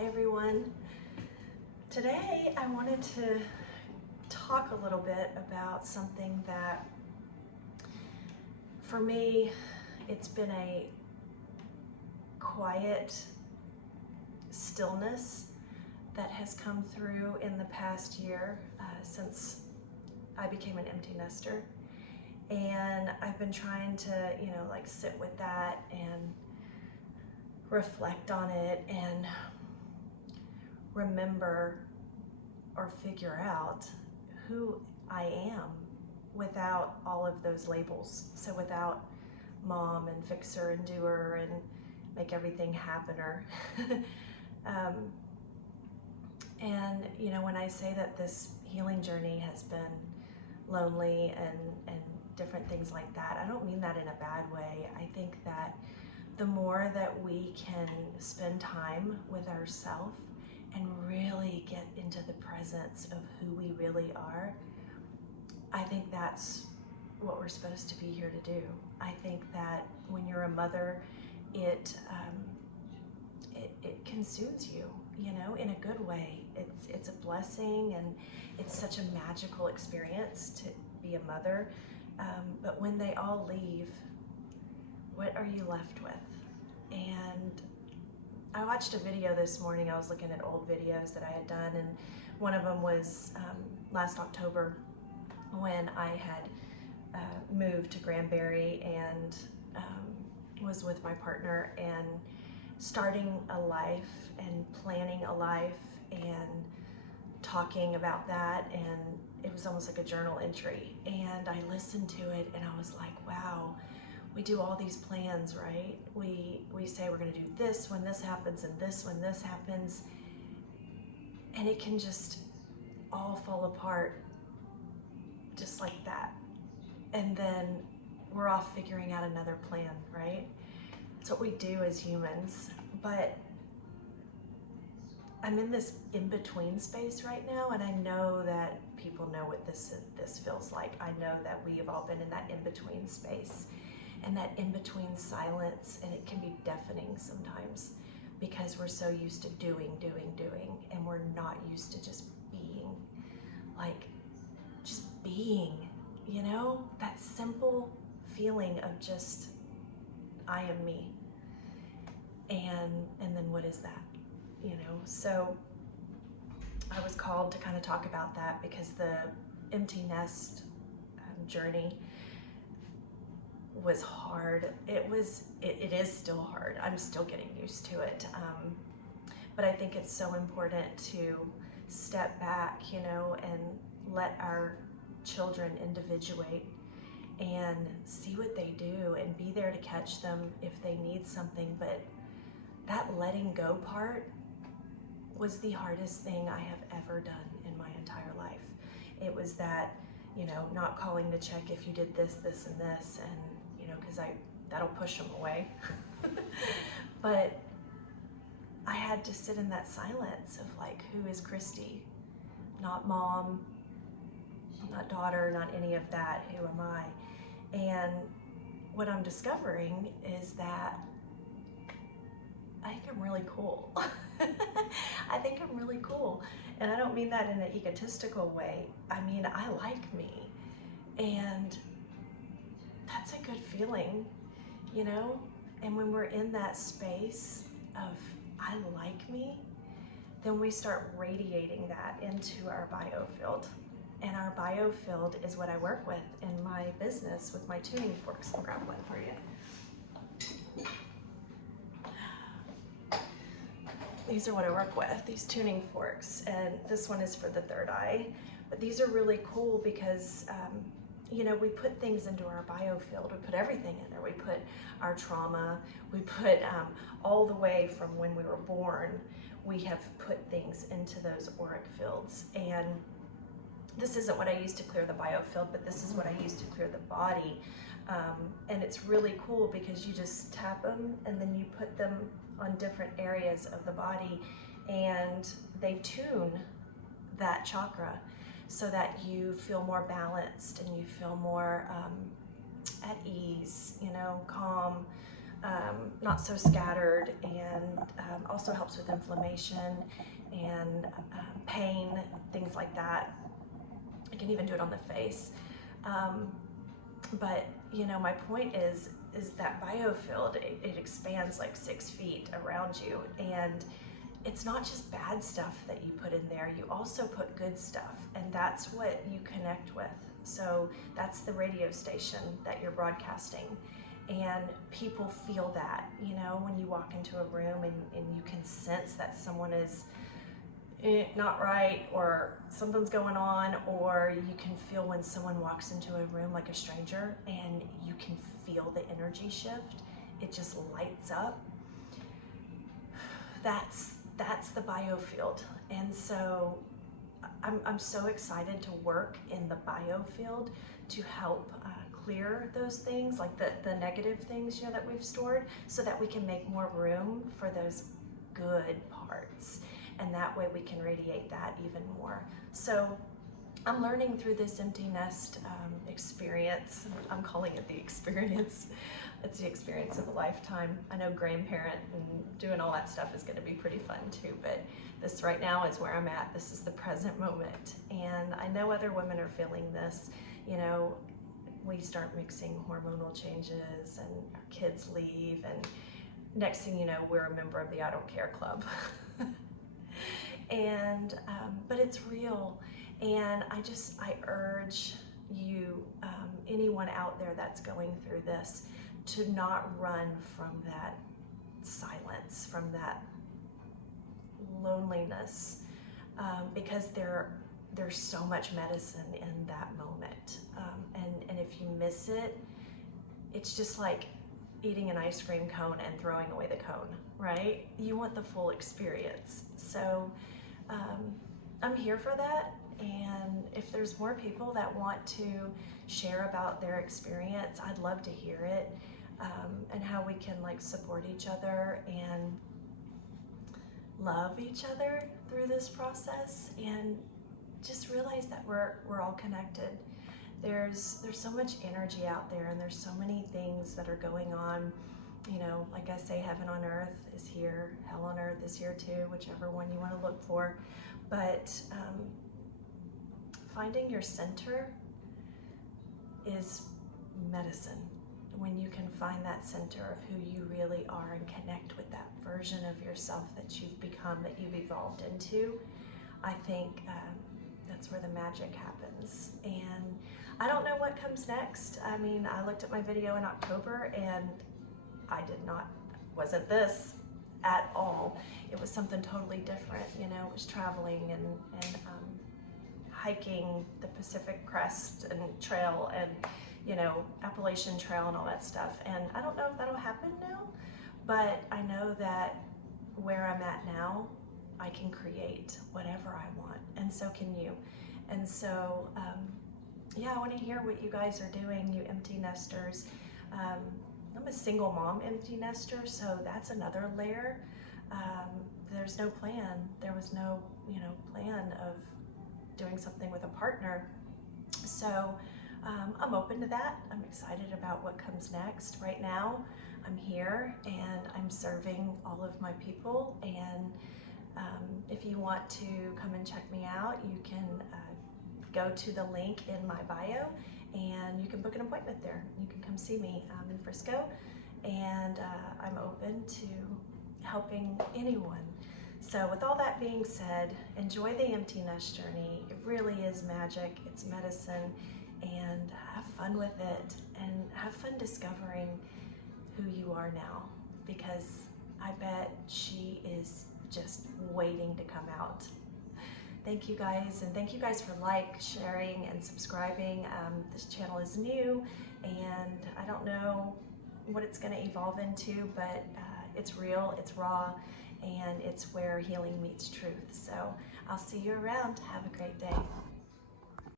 Hi everyone. Today I wanted to talk a little bit about something that for me it's been a quiet stillness that has come through in the past year since I became an empty nester. And I've been trying to, sit with that and reflect on it and remember or figure out who I am without all of those labels. So without mom and fixer and doer and make everything happener. And when I say that this healing journey has been lonely and different things like that, I don't mean that in a bad way. I think that the more that we can spend time with ourselves and really get into the presence of who we really are, I think that's what we're supposed to be here to do. I think that when you're a mother, it consumes you, in a good way. It's a blessing, and it's such a magical experience to be a mother. But when they all leave, what are you left with? And I watched a video this morning. I was looking at old videos that I had done, and one of them was last October when I had moved to Granbury and was with my partner and starting a life and planning a life and talking about that, and it was almost like a journal entry. And I listened to it and I was like, wow, we do all these plans, right? We say we're gonna do this when this happens and this when this happens, and it can just all fall apart just like that. And then we're off figuring out another plan, right? It's what we do as humans. But I'm in this in-between space right now, and I know that people know what this feels like. I know that we have all been in that in-between space and that in-between silence, and it can be deafening sometimes because we're so used to doing, and we're not used to just being. Just being, that simple feeling of just, I am me. And then what is that? So I was called to kind of talk about that because the empty nest journey was hard. It is still hard. I'm still getting used to it. But I think it's so important to step back, and let our children individuate and see what they do and be there to catch them if they need something. But that letting go part was the hardest thing I have ever done in my entire life. It was that, not calling to check if you did this, this, and this, and, because that'll push them away. But I had to sit in that silence of like, who is Christy? Not mom, not daughter, not any of that. Who am I? And what I'm discovering is that I think I'm really cool. I think I'm really cool. And I don't mean that in an egotistical way. I mean, I like me. And that's a good feeling, And when we're in that space of I like me, then we start radiating that into our biofield. And our biofield is what I work with in my business with my tuning forks. I'll grab one for you. These are what I work with, these tuning forks, and this one is for the third eye. But these are really cool because, we put things into our biofield. We put everything in there. We put our trauma. We put all the way from when we were born. We have put things into those auric fields. And this isn't what I use to clear the biofield, but this is what I use to clear the body. And it's really cool because you just tap them and then you put them on different areas of the body, and they tune that chakra so that you feel more balanced and you feel more at ease, calm, not so scattered, and also helps with inflammation and pain, things like that. I can even do it on the face. But you know, my point is that biofield, it expands like 6 feet around you, and it's not just bad stuff that you put in there, you also put good stuff, and that's what you connect with. So that's the radio station that you're broadcasting, and people feel that, you know, when you walk into a room and you can sense that someone is not right, or something's going on, or you can feel when someone walks into a room like a stranger and you can feel the energy shift. It just lights up. That's the biofield. And so I'm so excited to work in the biofield to help clear those things, like the negative things, you know, that we've stored, so that we can make more room for those good parts. And that way we can radiate that even more. So I'm learning through this empty nest experience. I'm calling it the experience. It's the experience of a lifetime. I know grandparent and doing all that stuff is going to be pretty fun too, but this right now is where I'm at. This is the present moment. And I know other women are feeling this. You know, we start mixing hormonal changes and our kids leave, and next thing you know, we're a member of the I Don't Care Club. And but it's real, and I urge you, anyone out there that's going through this, to not run from that silence, from that loneliness, because there's so much medicine in that moment, and if you miss it, it's just like eating an ice cream cone and throwing away the cone, right? You want the full experience. So I'm here for that, and if there's more people that want to share about their experience, I'd love to hear it, and how we can like support each other and love each other through this process, and just realize that we're all connected. There's so much energy out there, and there's so many things that are going on. You know, like I say, heaven on earth is here, hell on earth is here too, whichever one you want to look for. But finding your center is medicine. When you can find that center of who you really are and connect with that version of yourself that you've become, that you've evolved into, I think that's where the magic happens. And I don't know what comes next. I mean, I looked at my video in October, and wasn't this at all. It was something totally different. You know, it was traveling and hiking the Pacific Crest and Trail, and, you know, Appalachian Trail and all that stuff. And I don't know if that'll happen now, but I know that where I'm at now, I can create whatever I want, and so can you. And so, yeah, I want to hear what you guys are doing, you empty nesters. I'm a single mom empty nester, so that's another layer. There's no plan. There was no, you know, plan of doing something with a partner. So I'm open to that. I'm excited about what comes next. Right now, I'm here and I'm serving all of my people. And if you want to come and check me out, you can go to the link in my bio, and you can book an appointment there. You can come see me. I'm in Frisco, and I'm open to helping anyone. So with all that being said, enjoy the empty nest journey. It really is magic. It's medicine, and have fun with it, and have fun discovering who you are now, because I bet she is just waiting to come out. Thank you guys, and thank you guys for sharing, and subscribing. This channel is new, and I don't know what it's going to evolve into, but it's real, it's raw, and it's where healing meets truth. So I'll see you around. Have a great day.